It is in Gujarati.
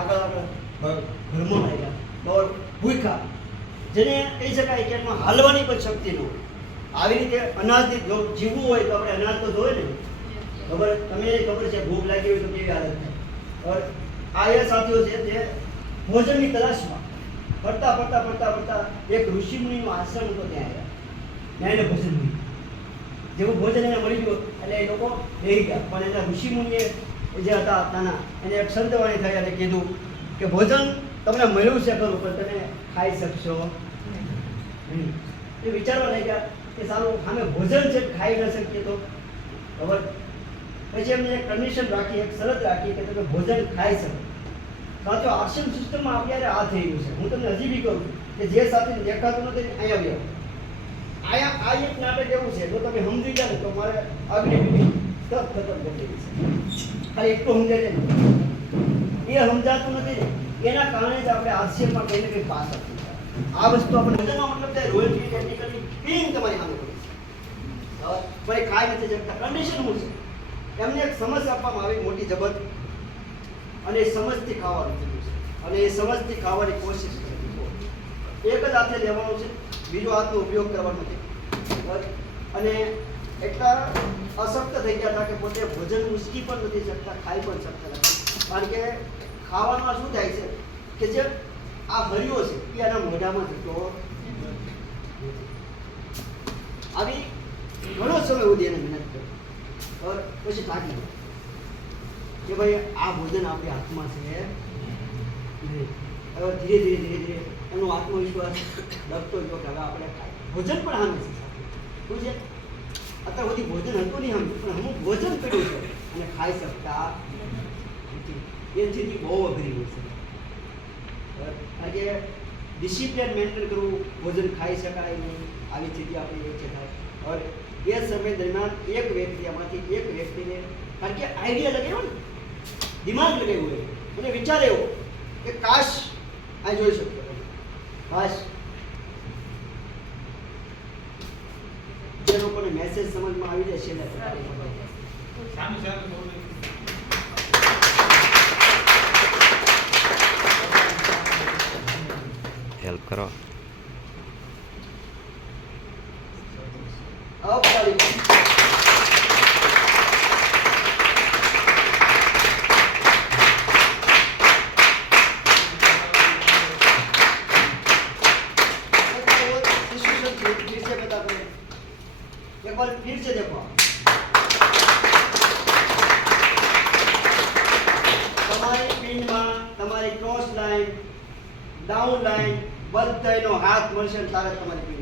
આગળ આગળ ઘરમાં લાગ્યા. દોડ ભૂખા જેને કહી શકાય કે એમાં હાલવાની પણ શક્તિ ન હોય. આવી રીતે અનાજથી જો જીવવું હોય તો આપણે અનાજ તો જોઈએ ને? ખબર? તમને ખબર છે, ભૂખ લાગી હોય તો કેવી હાલત થાય. આ એ સાથીઓ છે તે ભોજનની તલાશમાં ફરતા ફરતા ફરતા ફરતા એક ઋષિમુનિનો આશ્રમ હતો ત્યાં આવ્યા. ત્યાં એને ભોજન મળ્યું. જેવું ભોજન એને મળી ગયું એટલે એ લોકો રહી ગયા. પણ એના ઋષિમુનિએ જે હતા નાના એને એક સંતવાણી થઈ અને કીધું કે ભોજન તમને મળ્યું છે ખરું, પણ તમે ખાઈ શકશો. એ વિચારવા લાગ્યા કે સારું સામે ભોજન છે, ખાઈ ન શકીએ તો? ખબર પછી એમને એક કન્ડિશન રાખી, એક શરત રાખી કે તમે ભોજન ખાઈ શકો. સાચો આશ્રમ સિસ્ટમમાં અત્યારે આ થઈ ગયું છે. હું તમને હજી બી કહું કે જે સાથે દેખાતું નથી અહીંયા બી આયા આ એક નાટક એવું છે. જો તમે સમજી ગયા ને તો મારે આગલી કરી દેવી છે એ સમજાતું નથી. એના કારણે જ આપણે હાસ્યમાં કંઈ આ વસ્તુ આપણે મતલબ છે રોયલ્ટી ટેકનિકલી ફિલિંગ તમારી સામે હવે પણ એ નથી શકતા કન્ડિશન છે? એમને એક સમજ આપવામાં આવી મોટી જબત અને એ સમજથી ખાવાનું કીધું છે. અને એ સમજથી ખાવાની કોશિશ કરી એક જ હાથે લેવાનું છે, બીજો હાથનો ઉપયોગ કરવાનો છે. અને એટલા અશક્ત થઈ ગયા હતા કે પોતે ભોજન ઉચકી પણ નથી શકતા, ખાઈ પણ શકતા નથી. કારણ કે ખાવામાં શું થાય છે કે જે આ હરિયો છે, એ એના મોઢામાં જતો આવી ઘણો સમય સુધી એને મહેનત કરી. પછી થાકી ગયો કે ભાઈ આ ભોજન આપણી હાથમાં છે. હવે ધીરે ધીરે ધીરે ધીરે એનો આત્મવિશ્વાસ દબતો ગયો કે હવે આપણે ભોજન પણ હામે છે. શું છે? અત્યાર સુધી ભોજન હતું નહીં હામે પણ હું ભોજન કર્યું છે. અને ખાઈ શકતા એ સ્થિતિ બહુ અઘરી છે? કારણ કે ડિસિપ્લિન મેન્ટેન કરવું, ભોજન ખાઈ શકાય નહીં. આવી સ્થિતિ આપણી વચ્ચે થાય. એ સમય દરમિયાન એક વ્યક્તિ એમાંથી એક વ્યક્તિને, કારણ કે આઈડિયા લગાવ્યો ને, દિમાગ લગાવ્યું હોય, અને વિચાર એવો કે કાશ આ જોઈ શકતો કાશ જે લોકોને મેસેજ સમજમાં આવી જાય છે ને સામે સામે હેલ્પ કરો. एक बार फिर से देखो તમારી પિનમાં તમારી ક્રોસ લાઈન ડાઉન લાઈન બધાયનો હાથ મળશે ને તારે તમારી પિન